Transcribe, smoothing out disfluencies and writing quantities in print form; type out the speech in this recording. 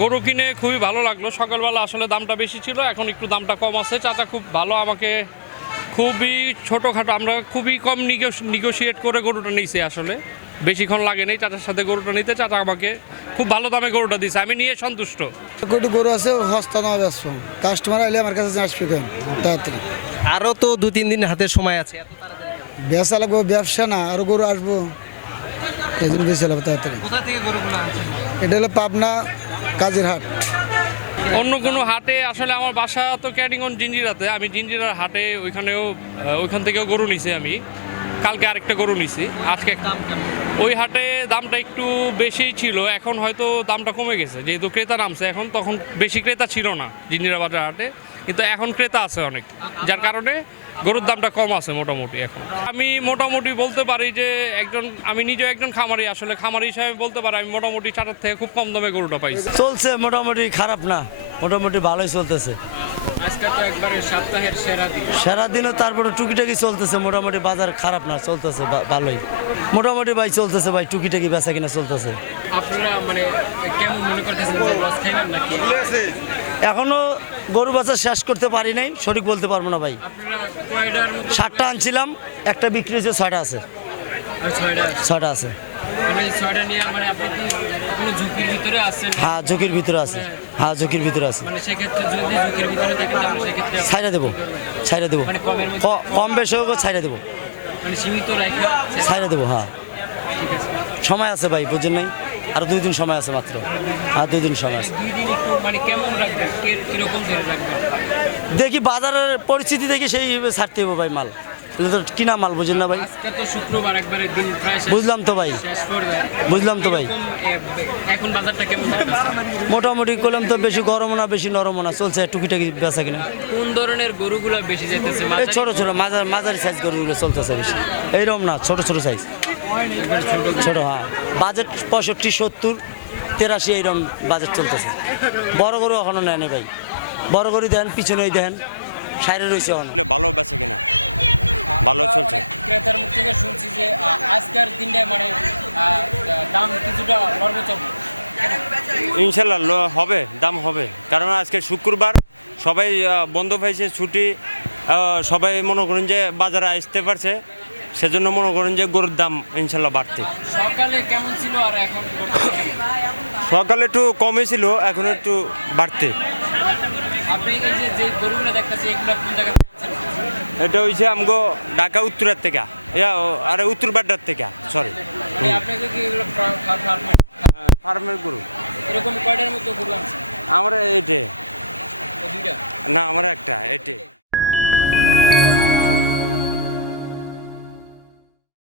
গরু কিনে খুবই ভালো লাগলো। সকালবেলা আসলে দামটা বেশি ছিল, এখন একটু দামটা কম আছে। চাচা খুব ভালো, আমাকে খুবই ছোটোখাটো, আমরা খুবই কম নিগোশিয়েট করে গরুটা নিয়েছি। আসলে বেশিক্ষণ লাগে নেই চাচার সাথে গরুটা নিতে। চাচা আমাকে খুব ভালো দামে গরুটা দিয়েছে, আমি নিয়ে সন্তুষ্ট। কোটি গরু আছে হস্তা না ব্যস্ত, কাস্টমার আইলে আমার কাছে আসবে কেন তাড়াতাড়ি। আরও তো 2-3 দিন হাতে সময় আছে, এত তাড়াতাড়ি কেন? বেচা লাগবো, ব্যবসা না, আরো গরু আসবো, এই জন্য বেশি লাগবে তাড়াতাড়ি। কোথা থেকে গরুগুলো আনছেন? এটা হলো পাবনা কাজের হাট। অন্য কোনো হাটে আসলে আমার বাসা তো ক্যানিংগঞ্জ জিঞ্জিরাতে, আমি জিঞ্জিরার হাটে ওইখান থেকেও গরু নিছি। আমি কালকে আরেকটা গরু নিছি, আজকে দাম কেমন? ওই হাটে দামটা একটু বেশিই ছিল, এখন হয়তো দামটা কমে গেছে যেহেতু ক্রেতা নামছে। এখন তখন বেশি ক্রেতা ছিল না জিঞ্জিরা বাজার হাটে, কিন্তু এখন ক্রেতা আছে অনেক, যার কারণে গরুর দামটা কম আছে মোটামুটি। এখন আমি মোটামুটি বলতে পারি যে আমি নিজেও একজন খামারি, আসলে খামারি হিসাবে বলতে পারি আমি মোটামুটি চাটার থেকে খুব কম দামে গরুটা পাইছি। চলছে মোটামুটি, খারাপ না, মোটামুটি ভালোই চলতেছে। আজকে তো একবারে সপ্তাহের সেরা দিন। সারা দিনও তারপরে টুকিটাকি চলতেছে, মোটামুটি বাজার খারাপ না, চলতেছে ভালোই মোটামুটি ভাই, চলতেছে ভাই, টুকিটাকি বেচা কিনা চলতেছে। আপনারা মানে কেমন মনে করতেছেন যে লস খাইবেন নাকি? এখনো গরু বাজার শেষ করতে পারি নাই, সঠিক বলতে পারবো না ভাই। আপনারা কয়টার মতো? 7টা আনছিলাম, একটা বিক্রি হয়েছে, 6টা আছে, 6টা আছে। মানে 6টা নিয়ে মানে আপনি কি কোনো ঝুঁকির ভিতরে আছেন? হ্যাঁ ঝুঁকির ভিতরে আছে, হ্যাঁ ঝুঁকির ভিতরে আছে। মানে সেক্ষেত্রে যদি ঝুঁকির ভিতরে থাকেন তাহলে সেক্ষেত্রে ছাইড়া দেবো, ছাইড়া দেবো, মানে কমের মধ্যে কম বেশি হোক ছাইড়া দেবো, মানে সীমিত রাখা ছাইড়া দেবো। হ্যাঁ ঠিক আছে। সময় আছে ভাই, বুঝছেন নাই, আর 2 দিন সময় আছে মাত্র, আর 2 দিন সময় আছে। 2 দিন একটু মানে কেমন রাখবেন, কিরকম ধরে রাখবেন? দেখি বাজারের পরিস্থিতি দেখি সেই ছাড়তে হবে ভাই, মাল এগুলো তো কিনা মাল, বুঝলেন না ভাই? আজকে তো শুক্রবার, একবারে দিন প্রায় বুঝলাম তো ভাই, শেষ পড়বে। বুঝলাম তো ভাই। এখন বাজারটা কেমন চলতেছে? মোটামুটি করলাম তো, বেশি গরমও না বেশি নরমও না, চলছে টুকিটাকি বেচা কিনা। কোন ধরনের গরুগুলো বেশি যেতেছে? এই ছোট ছোট মাঝারি সাইজ গরুগুলো চলতেছে বেশি, এইরকম না, ছোট ছোট সাইজ, ছোট। হ্যাঁ বাজেট 65, 70, 83 এইরকম বাজেট চলতেছে। বড় গরু এখনো নেয় না ভাই, বড় গরু দেন পিছনেই দেন, সাইডে রয়েছে এখনো।